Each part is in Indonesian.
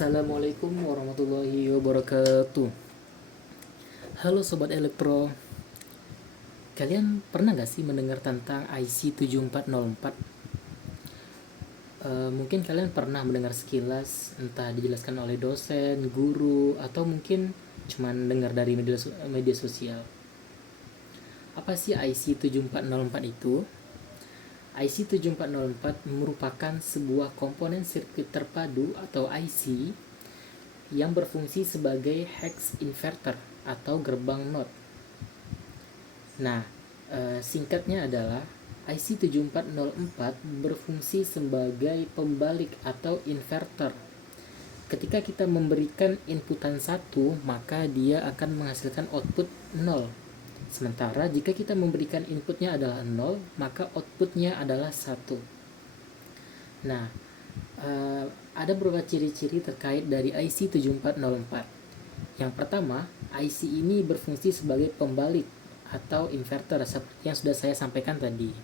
Assalamualaikum warahmatullahi wabarakatuh. Halo Sobat Elektro. Kalian pernah gak sih mendengar tentang IC 7404? Mungkin kalian pernah mendengar sekilas, entah dijelaskan oleh dosen, guru, atau mungkin cuman dengar dari media sosial. Apa sih IC 7404 itu? IC 7404 merupakan sebuah komponen sirkuit terpadu atau IC yang berfungsi sebagai hex inverter atau gerbang NOT. Nah, singkatnya adalah IC 7404 berfungsi sebagai pembalik atau inverter. Ketika kita memberikan inputan 1, maka dia akan menghasilkan output 0. Sementara jika kita memberikan inputnya adalah 0, maka outputnya adalah 1. Nah, ada beberapa ciri-ciri terkait dari IC 7404. Yang pertama, IC ini berfungsi sebagai pembalik atau inverter seperti yang sudah saya sampaikan tadi.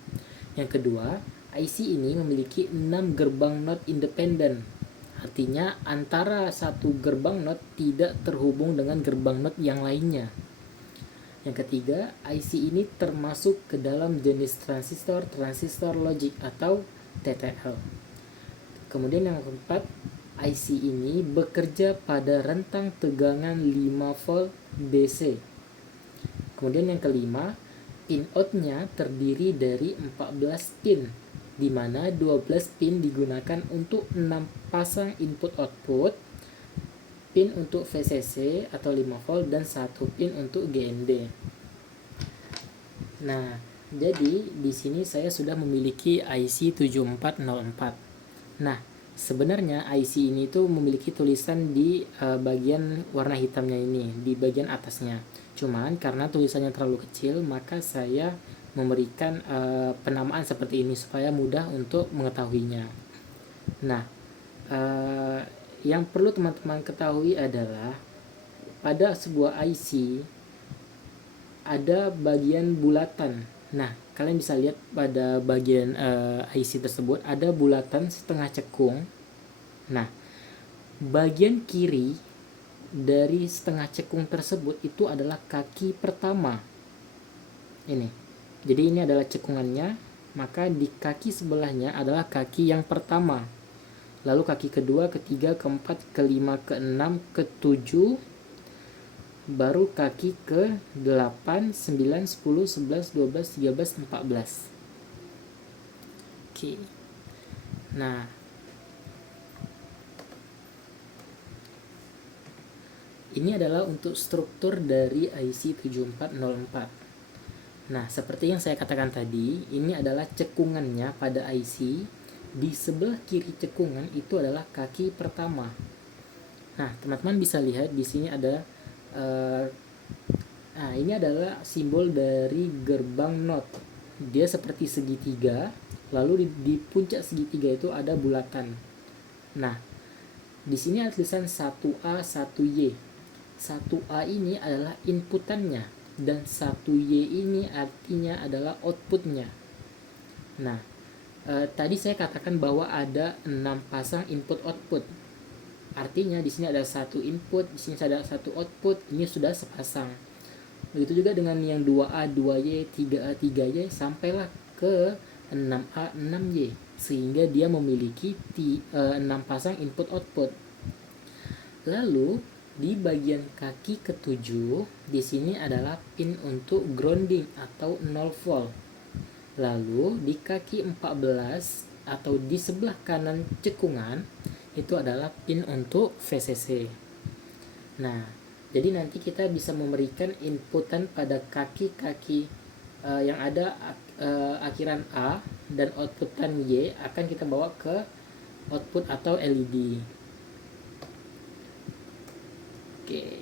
Yang kedua, IC ini memiliki 6 gerbang NOT independen. Artinya antara satu gerbang NOT tidak terhubung dengan gerbang NOT yang lainnya. Yang ketiga, IC ini termasuk ke dalam jenis transistor logic atau TTL. Kemudian yang keempat, IC ini bekerja pada rentang tegangan 5 volt DC. Kemudian yang kelima, pin outnya terdiri dari 14 pin, di mana 12 pin digunakan untuk 6 pasang input output, pin untuk VCC atau 5 volt, dan 1 pin untuk GND. Nah, jadi di sini saya sudah memiliki IC 7404. Nah, sebenarnya IC ini tuh memiliki tulisan di bagian warna hitamnya ini, di bagian atasnya. Cuman karena tulisannya terlalu kecil, maka saya memberikan penamaan seperti ini supaya mudah untuk mengetahuinya. Nah, yang perlu teman-teman ketahui adalah pada sebuah IC ada bagian bulatan. Nah, kalian bisa lihat pada bagian IC tersebut ada bulatan setengah cekung. Nah, bagian kiri dari setengah cekung tersebut itu adalah kaki pertama. Ini. Jadi ini adalah cekungannya, maka di kaki sebelahnya adalah kaki yang pertama. Lalu kaki kedua, ketiga, keempat, kelima, keenam, ketujuh, baru kaki ke 8, 9, 10, 11, 12, 13, 14. Oke. Nah, ini adalah untuk struktur dari IC 7404. Nah, seperti yang saya katakan tadi, ini adalah cekungannya pada IC. Di sebelah kiri cekungan itu adalah kaki pertama. Nah, teman-teman bisa lihat di sini ada ini adalah simbol dari gerbang NOT. Dia seperti segitiga, lalu di puncak segitiga itu ada bulatan. Nah, di sini ada tulisan 1A, 1Y. 1A ini adalah inputannya dan 1Y ini artinya adalah outputnya. Nah, tadi saya katakan bahwa ada 6 pasang input output. Artinya di sini ada satu input, di sini ada satu output, ini sudah sepasang. Begitu juga dengan yang 2A, 2Y, 3A, 3Y sampailah ke 6A, 6Y, sehingga dia memiliki 6 pasang input output. Lalu di bagian kaki ketujuh, di sini adalah pin untuk grounding atau 0 volt. Lalu di kaki 14 atau di sebelah kanan cekungan itu adalah pin untuk VCC. Nah, jadi nanti kita bisa memberikan inputan pada kaki-kaki yang ada akhiran A dan outputan Y akan kita bawa ke output atau LED. Oke.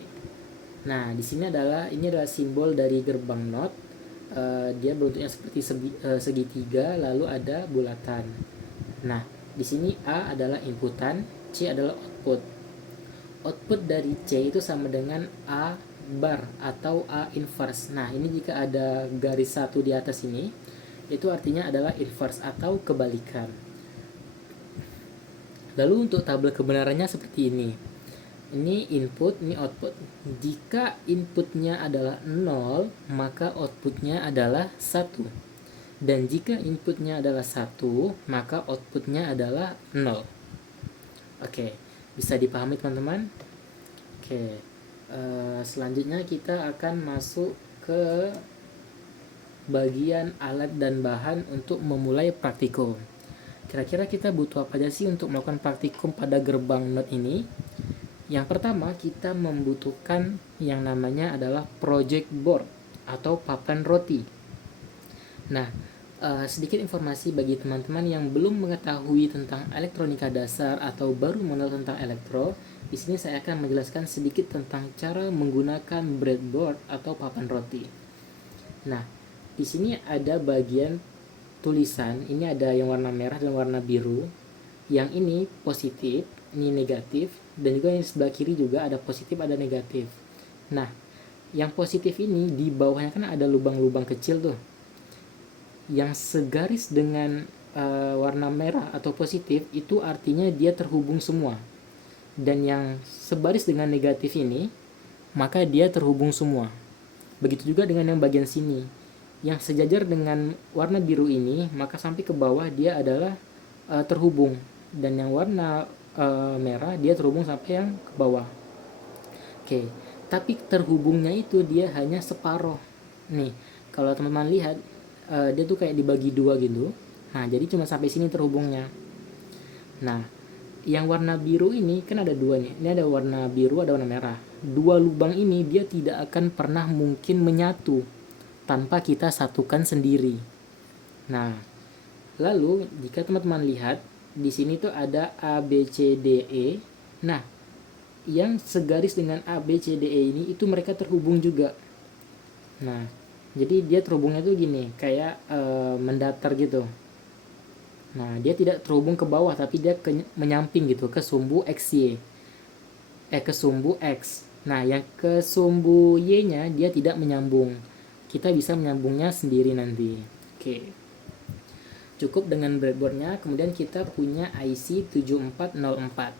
Nah, di sini ini adalah simbol dari gerbang NOT. Dia bentuknya seperti segitiga, lalu ada bulatan. Nah, di sini A adalah inputan, C adalah output. Output dari C itu sama dengan A bar atau A inverse. Nah, ini jika ada garis satu di atas ini, itu artinya adalah inverse atau kebalikan. Lalu untuk tabel kebenarannya seperti ini. Ini input, ini output. Jika inputnya adalah 0, maka outputnya adalah 1. Dan jika inputnya adalah 1, maka outputnya adalah 0. Oke, bisa dipahami teman-teman? Oke, selanjutnya kita akan masuk ke bagian alat dan bahan untuk memulai praktikum. Kira-kira kita butuh apa aja sih untuk melakukan praktikum pada gerbang Node ini? Yang pertama, kita membutuhkan yang namanya adalah project board atau papan roti. Nah, sedikit informasi bagi teman-teman yang belum mengetahui tentang elektronika dasar atau baru mengenal tentang elektro. Di sini saya akan menjelaskan sedikit tentang cara menggunakan breadboard atau papan roti. Nah, di sini ada bagian tulisan, ini ada yang warna merah dan warna biru. Yang ini positif, ini negatif, dan juga yang sebelah kiri juga ada positif, ada negatif. Nah, yang positif ini di bawahnya kan ada lubang-lubang kecil tuh. Yang segaris dengan warna merah atau positif itu artinya dia terhubung semua. Dan yang sebaris dengan negatif ini, maka dia terhubung semua. Begitu juga dengan yang bagian sini. Yang sejajar dengan warna biru ini, maka sampai ke bawah dia adalah terhubung. Dan yang warna merah dia terhubung sampai yang ke bawah. Oke, tapi terhubungnya itu dia hanya separuh. Nih, kalau teman-teman lihat, dia tuh kayak dibagi dua gitu. Nah, jadi cuma sampai sini terhubungnya. Nah, yang warna biru ini kan ada dua nih. Ini ada warna biru, ada warna merah. Dua lubang ini dia tidak akan pernah mungkin menyatu tanpa kita satukan sendiri. Nah, lalu jika teman-teman lihat di sini tuh ada A, B, C, D, E. Nah, yang segaris dengan A, B, C, D, E ini itu mereka terhubung juga. Nah, jadi dia terhubungnya tuh gini, kayak mendatar gitu. Nah, dia tidak terhubung ke bawah tapi dia menyamping gitu ke sumbu XY. Ke sumbu X. Nah, yang ke sumbu Y-nya dia tidak menyambung. Kita bisa menyambungnya sendiri nanti. Oke. Cukup dengan breadboardnya, kemudian kita punya IC 7404.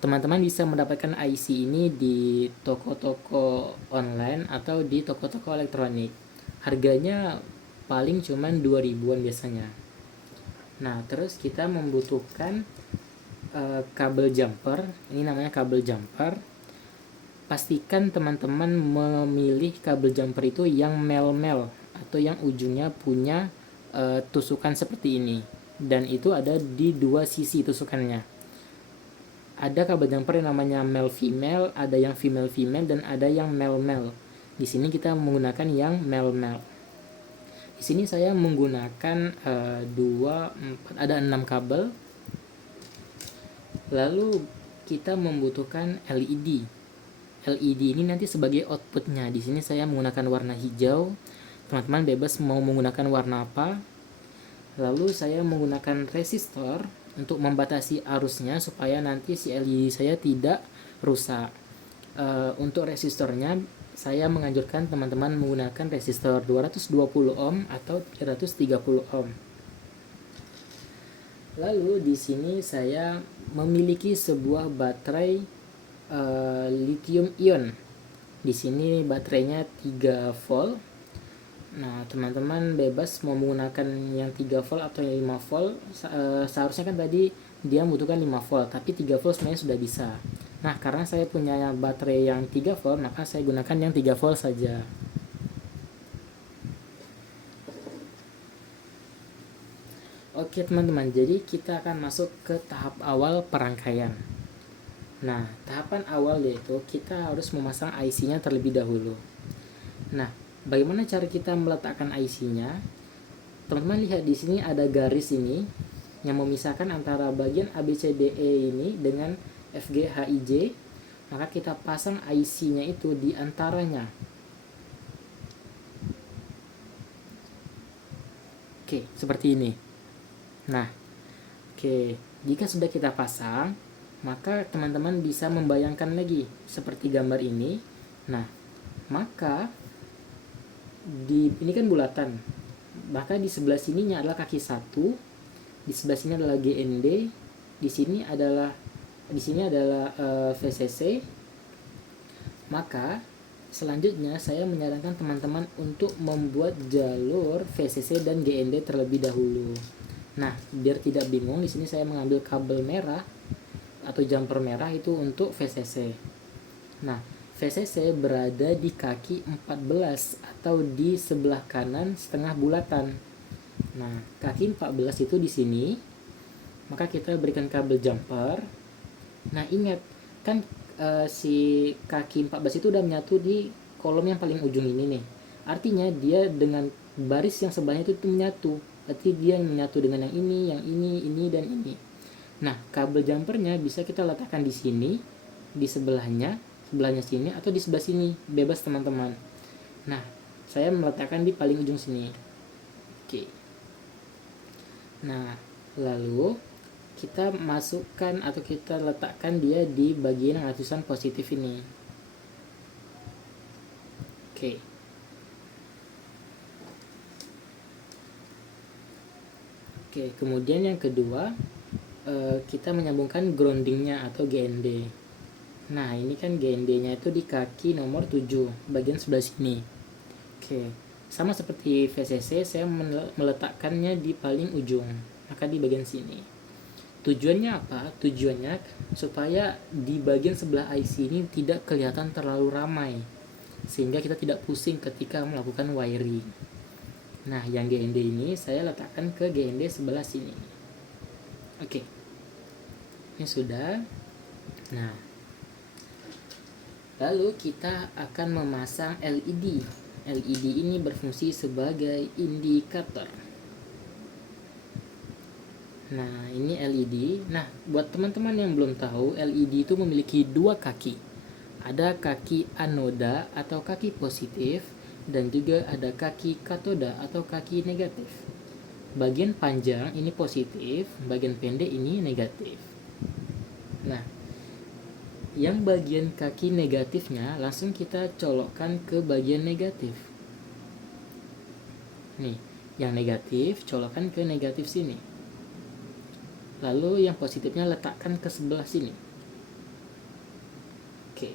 Teman-teman bisa mendapatkan IC ini di toko-toko online atau di toko-toko elektronik. Harganya paling cuman 2000-an biasanya. Nah, terus kita membutuhkan kabel jumper. Ini namanya kabel jumper. Pastikan teman-teman memilih kabel jumper itu yang mel-mel atau yang ujungnya punya tusukan seperti ini. Dan itu ada di dua sisi tusukannya. Ada kabel jumper yang namanya male female, ada yang female female, dan ada yang male male. Di sini kita menggunakan yang male male. Di sini saya menggunakan 2, 4, ada 6 kabel. Lalu kita membutuhkan LED. LED ini nanti sebagai outputnya. Di sini saya menggunakan warna hijau. Teman-teman bebas mau menggunakan warna apa. Lalu saya menggunakan resistor untuk membatasi arusnya supaya nanti si LED saya tidak rusak. Untuk resistornya saya menganjurkan teman-teman menggunakan resistor 220 ohm atau 330 ohm. Lalu di sini saya memiliki sebuah baterai lithium ion. Di sini baterainya 3 volt. Nah, teman-teman bebas mau menggunakan yang 3 volt atau yang 5 volt. Seharusnya kan tadi dia membutuhkan 5 volt, tapi 3 volt sebenarnya sudah bisa. Nah, karena saya punya baterai yang 3 volt, maka saya gunakan yang 3 volt saja. Oke teman-teman, jadi kita akan masuk ke tahap awal perangkaian. Nah, tahapan awal yaitu kita harus memasang IC-nya terlebih dahulu. Nah, bagaimana cara kita meletakkan IC-nya? Teman-teman lihat di sini ada garis ini yang memisahkan antara bagian ABCDE ini dengan FGHIJ. Maka kita pasang IC-nya itu di antaranya. Oke, seperti ini. Nah, oke, jika sudah kita pasang, maka teman-teman bisa membayangkan lagi seperti gambar ini. Nah, maka ini kan bulatan. Maka di sebelah sininya adalah kaki 1, di sebelah sini adalah GND, Di sini adalah VCC. Maka selanjutnya saya menyarankan teman-teman untuk membuat jalur VCC dan GND terlebih dahulu. Nah, biar tidak bingung, di sini saya mengambil kabel merah atau jumper merah itu untuk VCC. Nah, VCC berada di kaki 14 atau di sebelah kanan setengah bulatan. Nah, kaki 14 itu di sini. Maka kita berikan kabel jumper. Nah, ingat kan si kaki 14 itu udah menyatu di kolom yang paling ujung ini nih. Artinya dia dengan baris yang sebelahnya itu menyatu. Berarti dia menyatu dengan yang ini, dan ini. Nah, kabel jumpernya bisa kita letakkan di sini, di sebelahnya sini, atau di sebelah sini, bebas teman-teman. Nah, saya meletakkan di paling ujung sini. Oke. Nah, lalu kita masukkan atau kita letakkan dia di bagian yang ada tulisan positif ini. Oke. Oke, kemudian yang kedua, kita menyambungkan groundingnya atau GND. Nah, ini kan GND-nya itu di kaki nomor 7, bagian sebelah sini. Oke, sama seperti VCC, saya meletakkannya di paling ujung, maka di bagian sini. Tujuannya apa? Tujuannya supaya di bagian sebelah IC ini tidak kelihatan terlalu ramai, sehingga kita tidak pusing ketika melakukan wiring. Nah, yang GND ini saya letakkan ke GND sebelah sini. Oke, ini sudah. Nah, lalu kita akan memasang LED. LED ini berfungsi sebagai indikator. Nah, ini LED. Nah, buat teman-teman yang belum tahu, LED itu memiliki dua kaki. Ada kaki anoda atau kaki positif, dan juga ada kaki katoda atau kaki negatif. Bagian panjang ini positif, bagian pendek ini negatif. Nah, yang bagian kaki negatifnya langsung kita colokkan ke bagian negatif. Nih, yang negatif colokkan ke negatif sini. Lalu yang positifnya letakkan ke sebelah sini. Oke.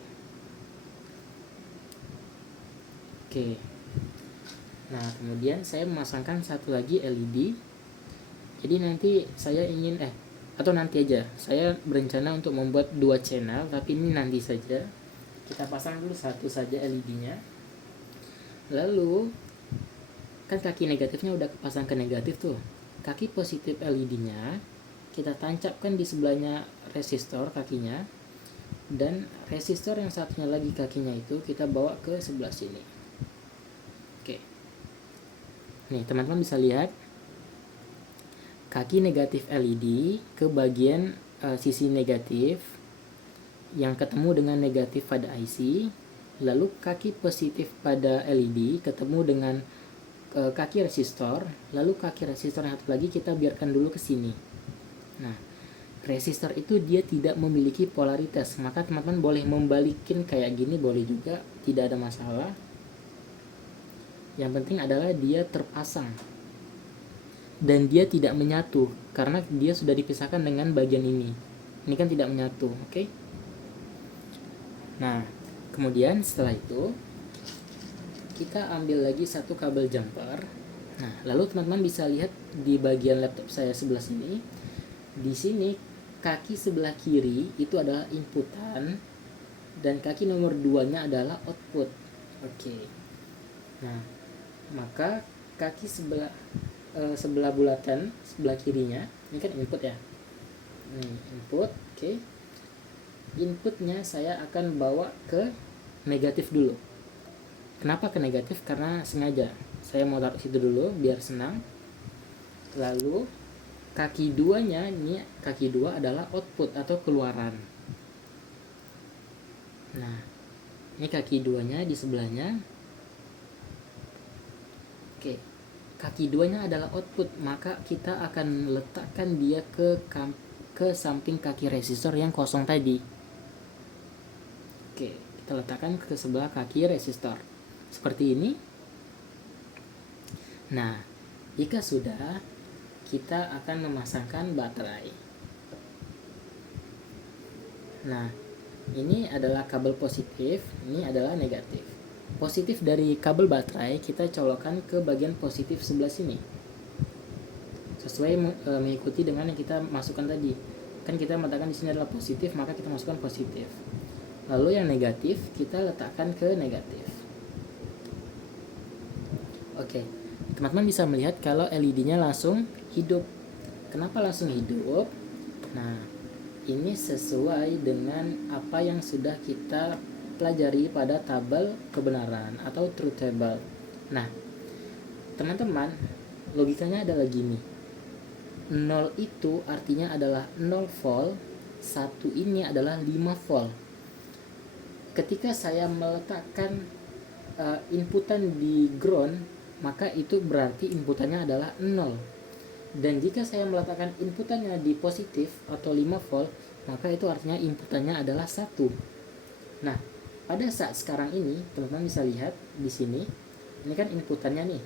Nah, kemudian saya memasangkan satu lagi LED. Jadi nanti saya ingin atau nanti aja. Saya berencana untuk membuat 2 channel, tapi ini nanti saja. Kita pasang dulu satu saja LED-nya. Lalu kan kaki negatifnya udah kepasang ke negatif tuh. Kaki positif LED-nya kita tancapkan di sebelahnya resistor kakinya, dan resistor yang satunya lagi kakinya itu kita bawa ke sebelah sini. Oke. Nih, teman-teman bisa lihat kaki negatif LED ke bagian sisi negatif yang ketemu dengan negatif pada IC, lalu kaki positif pada LED ketemu dengan kaki resistor, lalu kaki resistor yang satu lagi kita biarkan dulu ke sini. Nah, resistor itu dia tidak memiliki polaritas, maka teman-teman boleh membalikin kayak gini, boleh juga, tidak ada masalah. Yang penting adalah dia terpasang dan dia tidak menyatu karena dia sudah dipisahkan dengan bagian ini. Ini kan tidak menyatu, oke? Nah, kemudian setelah itu kita ambil lagi satu kabel jumper. Nah, lalu teman-teman bisa lihat di bagian laptop saya sebelah sini. Di sini kaki sebelah kiri itu adalah inputan dan kaki nomor 2-nya adalah output. Oke. Nah, maka kaki sebelah bulatan sebelah kirinya ini kan input ya. Input, oke. Inputnya saya akan bawa ke negatif dulu. Kenapa ke negatif? Karena sengaja saya mau taruh situ dulu biar senang. Lalu kaki 2-nya ini, kaki 2 adalah output atau keluaran. Nah, ini kaki 2-nya di sebelahnya. Oke. Kaki 2-nya adalah output, maka kita akan letakkan dia ke samping kaki resistor yang kosong tadi. Oke, kita letakkan ke sebelah kaki resistor. Seperti ini. Nah, jika sudah, kita akan memasangkan baterai. Nah, ini adalah kabel positif, ini adalah negatif. Positif dari kabel baterai kita colokkan ke bagian positif sebelah sini, sesuai mengikuti dengan yang kita masukkan tadi. Kan kita mengatakan di sini adalah positif, maka kita masukkan positif. Lalu yang negatif kita letakkan ke negatif. Oke, teman-teman bisa melihat kalau LED-nya langsung hidup. Kenapa langsung hidup? Nah, ini sesuai dengan apa yang sudah kita pelajari pada tabel kebenaran atau truth table. Nah, teman-teman, logikanya adalah gini. 0 itu artinya adalah 0 volt, 1 ini adalah 5 volt. Ketika saya meletakkan inputan di ground, maka itu berarti inputannya adalah 0. Dan jika saya meletakkan inputannya di positif atau 5 volt, maka itu artinya inputannya adalah 1. Nah, pada saat sekarang ini, teman-teman bisa lihat di sini, ini kan inputannya nih.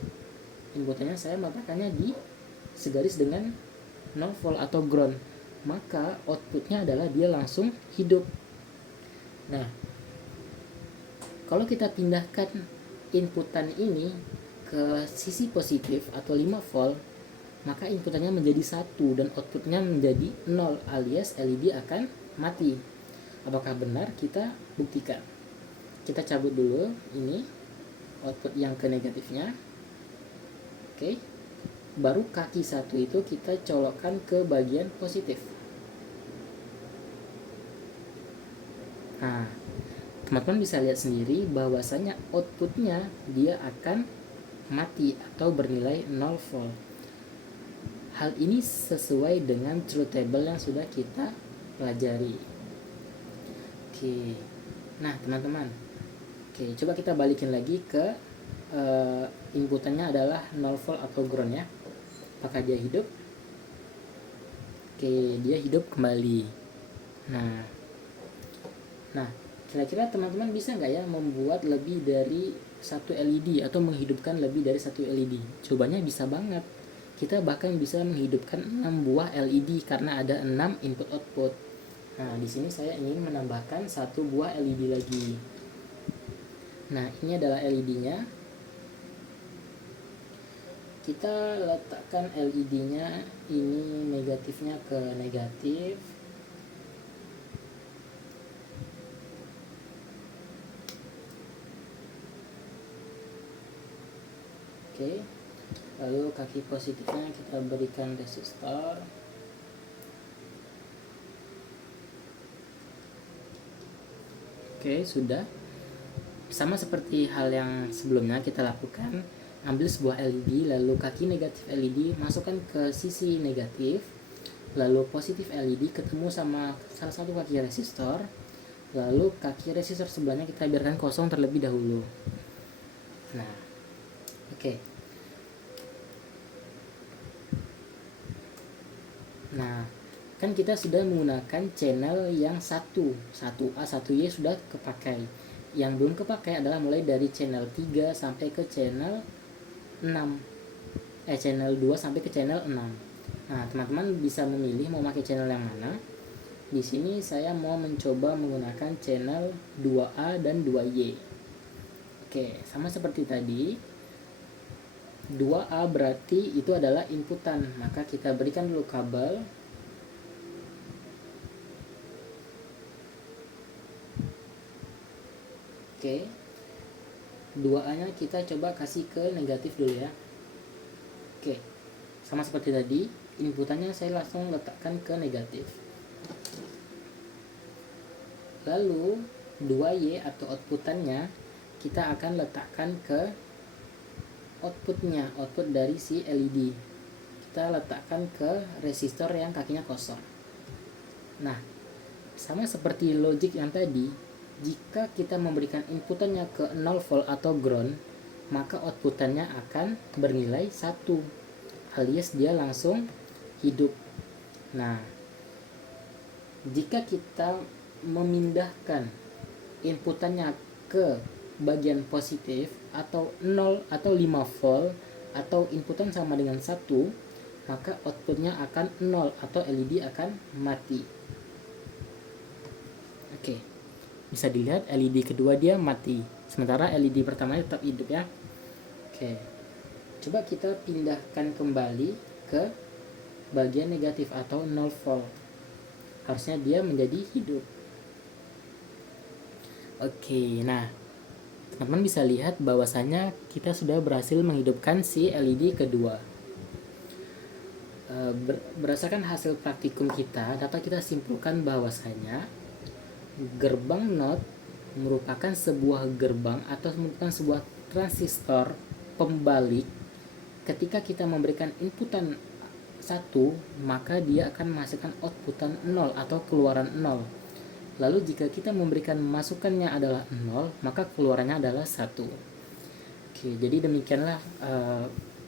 Inputannya saya meletakkannya di segaris dengan 0 volt atau ground. Maka outputnya adalah dia langsung hidup. Nah, kalau kita pindahkan inputan ini ke sisi positif atau 5 volt, maka inputannya menjadi 1 dan outputnya menjadi 0, alias LED akan mati. Apakah benar? Kita buktikan. Kita cabut dulu ini output yang ke negatifnya. Oke. Baru kaki 1 itu kita colokkan ke bagian positif. Nah, teman-teman bisa lihat sendiri bahwasanya outputnya dia akan mati atau bernilai 0 volt. Hal ini sesuai dengan truth table yang sudah kita pelajari. Oke. Nah, teman-teman. Oke, coba kita balikin lagi ke inputannya adalah 0 volt atau ground ya. Apakah dia hidup? Oke, dia hidup kembali. Nah, kira-kira teman-teman bisa nggak ya membuat lebih dari satu LED atau menghidupkan lebih dari satu LED? Jawabannya bisa banget. Kita bahkan bisa menghidupkan 6 buah LED karena ada 6 input output. Nah, di sini saya ingin menambahkan 1 buah LED lagi. Nah, ini adalah LED-nya. Kita letakkan LED-nya ini negatifnya ke negatif. Oke. Lalu kaki positifnya kita berikan resistor. Oke, sudah. Sama seperti hal yang sebelumnya kita lakukan. Ambil sebuah LED, lalu kaki negatif LED masukkan ke sisi negatif, lalu positif LED ketemu sama salah satu kaki resistor, lalu kaki resistor sebelahnya kita biarkan kosong terlebih dahulu. Nah, oke. Nah, kan kita sudah menggunakan channel yang 1A, 1Y sudah kepakai. Yang belum kepakai adalah mulai dari channel 3 sampai ke channel 6. Channel 2 sampai ke channel 6. Nah, teman-teman bisa memilih mau pakai channel yang mana. Di sini saya mau mencoba menggunakan channel 2A dan 2Y. Oke, sama seperti tadi. 2A berarti itu adalah inputan, maka kita berikan dulu kabel. Oke. 2A nya kita coba kasih ke negatif dulu ya. Oke. Sama seperti tadi, inputannya saya langsung letakkan ke negatif. Lalu 2Y atau outputannya kita akan letakkan ke outputnya, output dari si LED. Kita letakkan ke resistor yang kakinya kosong. Nah, sama seperti logic yang tadi, jika kita memberikan inputannya ke 0 volt atau ground, maka outputannya akan bernilai 1, alias dia langsung hidup. Nah, jika kita memindahkan inputannya ke bagian positif atau 0 atau 5 volt atau inputan sama dengan 1, maka outputnya akan 0 atau LED akan mati. Oke, bisa dilihat LED kedua dia mati, sementara LED pertama tetap hidup ya. Oke, coba kita pindahkan kembali ke bagian negatif atau 0 volt. Harusnya dia menjadi hidup. Oke, nah teman-teman bisa lihat bahwasanya kita sudah berhasil menghidupkan si LED kedua. Berdasarkan hasil praktikum kita, dapat kita simpulkan bahwasanya gerbang NOT merupakan sebuah gerbang atau merupakan sebuah transistor pembalik. Ketika kita memberikan inputan 1, maka dia akan menghasilkan outputan 0 atau keluaran 0. Lalu jika kita memberikan masukannya adalah 0, maka keluarannya adalah 1. Oke, jadi demikianlah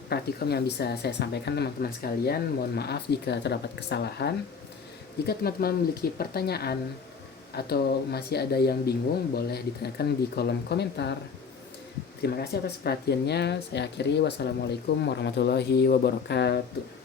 praktikum yang bisa saya sampaikan teman-teman sekalian. Mohon maaf jika terdapat kesalahan. Jika teman-teman memiliki pertanyaan atau masih ada yang bingung, boleh ditanyakan di kolom komentar. Terima kasih atas perhatiannya. Saya akhiri. Wassalamualaikum warahmatullahi wabarakatuh.